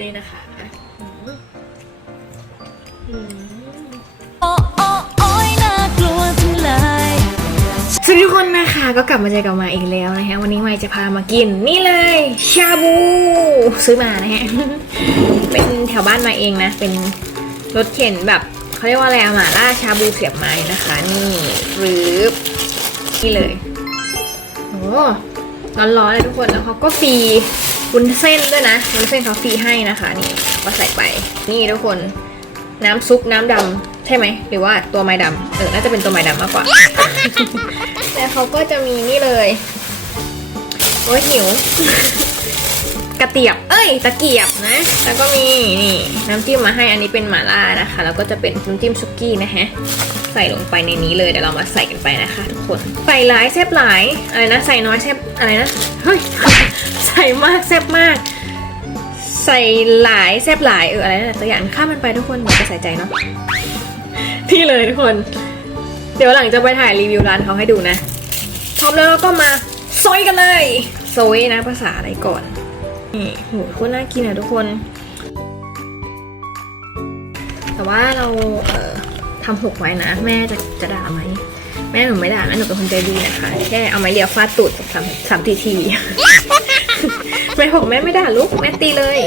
นี่นะคะอืมอืมโอ้โอ้โอ้ยน่ากลัวจังเลยสวัสดีทุกคนนะคะก็กลับมาเจอกับมาอีกแล้วนะคะวันนี้มาจะพามากิน นี่เลย ชาบู ซื้อมานะฮะเป็นแถวบ้านมาเองนะ เป็นรถเข็นแบบเขาเรียกว่าอะไรอะหมาล่าชาบูเสียบไม้นะคะ นี่หรือนี่เลยโอ้ร้อนๆเลยทุกคนแล้วเขาก็ฟรี วุ้นเส้นด้วยนะวุ้นเส้นเขาฟรีให้นะคะ นี่ก็ใส่ไป นี่ทุกคน น้ำซุปน้ำดำใช่ไหม หรือว่าตัวไม้ดำเออ น่าจะเป็นตัวไม้ดำมากกว่า แล้วเขาก็จะมีนี่เลย โอ้ยหิว กระเตียบ เอ้ย ตะเกียบนะ แล้วก็มีนี่น้ำจิ้มมาให้อันนี้เป็นหม่าล่านะคะ แล้วก็จะเป็นน้ำจิ้มซุกี้นะฮะ ใส่ลงไปในนี้เลยเดี๋ยวเรามาใส่กันไปนะคะทุกคน ใส่หลายแซ่บหลายอะไรนะ ใส่น้อยแซ่บอะไรนะ เฮ้ย ใส่มากแซ่บมาก ใส่หลายแซ่บหลายเอออะไรนะตัวอย่างข้ามมันไปทุกคนอย่าไปใส่ใจเนาะที่เลยทุกคน เดี๋ยวหลังจะไปถ่ายรีวิวร้านเขาให้ดูนะพร้อมแล้วเราก็มาซอยกันเลยโซยนะภาษาอะไรก่อน นี่โหโคตรน่ากินอะทุกคน แต่ว่าเราเอ่อทำหกไว้นะ แม่จะจะด่าไหม แม่หนูไม่ด่านะหนูเป็นคนใจดีนะคะ แค่เอาไม้เรียวฟาดตูดสามสามทีทีแม่บอกแม่ไม่ด่าลูกแม่ตีเลย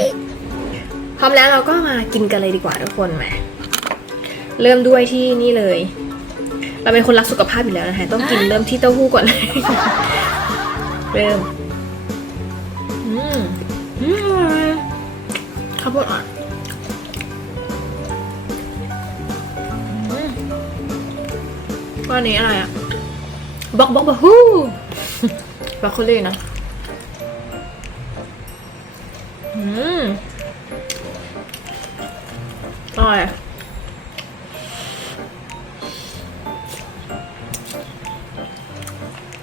พร้อมแล้วเราก็มากินกันเลยดีกว่าทุกคนมาเริ่มด้วยที่นี่เลย เราเป็นคนรักสุขภาพอยู่แล้วนะคะ ต้องกินเริ่มที่เต้าหู้ก่อนเลย เริ่ม ข้าวโพดอ่อนอืมก้อนนี้อะไรอะบ็อกบ็อกบะฮู้บรอกโคลีนะอืมอร่อย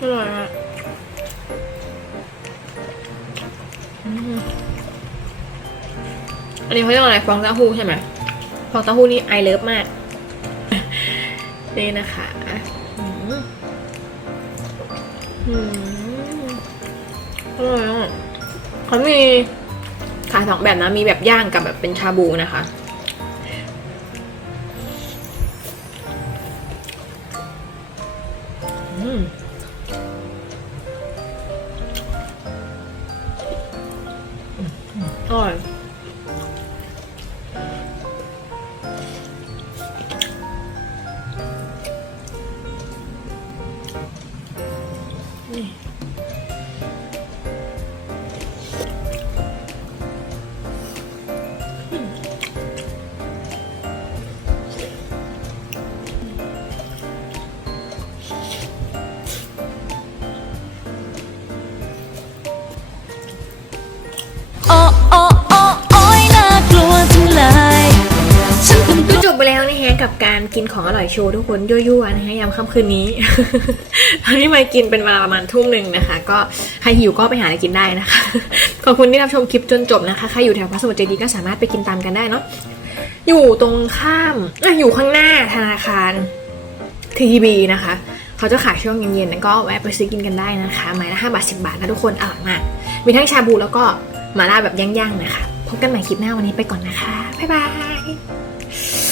อร่อยอะ อันนี้เขาเรียกอะไรฟองเต้าหู้ใช่ไหมฟองเต้าหู้นี่ไอเลิฟมาก นี่นะคะอืมอืมอร่อยอะเขามีขายสองแบบนะ มีแบบย่างกับแบบเป็นชาบูนะคะ อืม ร่อยนี่ กับการกินของอร่อยโชว์ทุกคนยั่วๆนะฮะยามค่ำคืนนี้ตอนนี้มากินเป็นเวลาประมาณทุ่มหนึ่งนะคะ ก็ใครหิวก็ไปหาอะไรกินได้นะคะ ขอบคุณที่รับชมคลิปจนจบนะคะ ใครอยู่แถวพระสมุทรเจดีย์ก็สามารถไปกินตามกันได้เนาะ อยู่ตรงข้ามออยู่ข้างหน้าธนาคารทีบีนะคะ เขาจะขายช่วงเย็นๆก็แวะไปซื้อกินกันได้นะคะ ไม้ละห้าบาทสิบาทนะทุกคนอร่อยมาก มีทั้งชาบูแล้วก็มาล่าแบบย่างๆนะคะ พบกันใหม่คลิปหน้าวันนี้ไปก่อนนะคะ บ๊ายบาย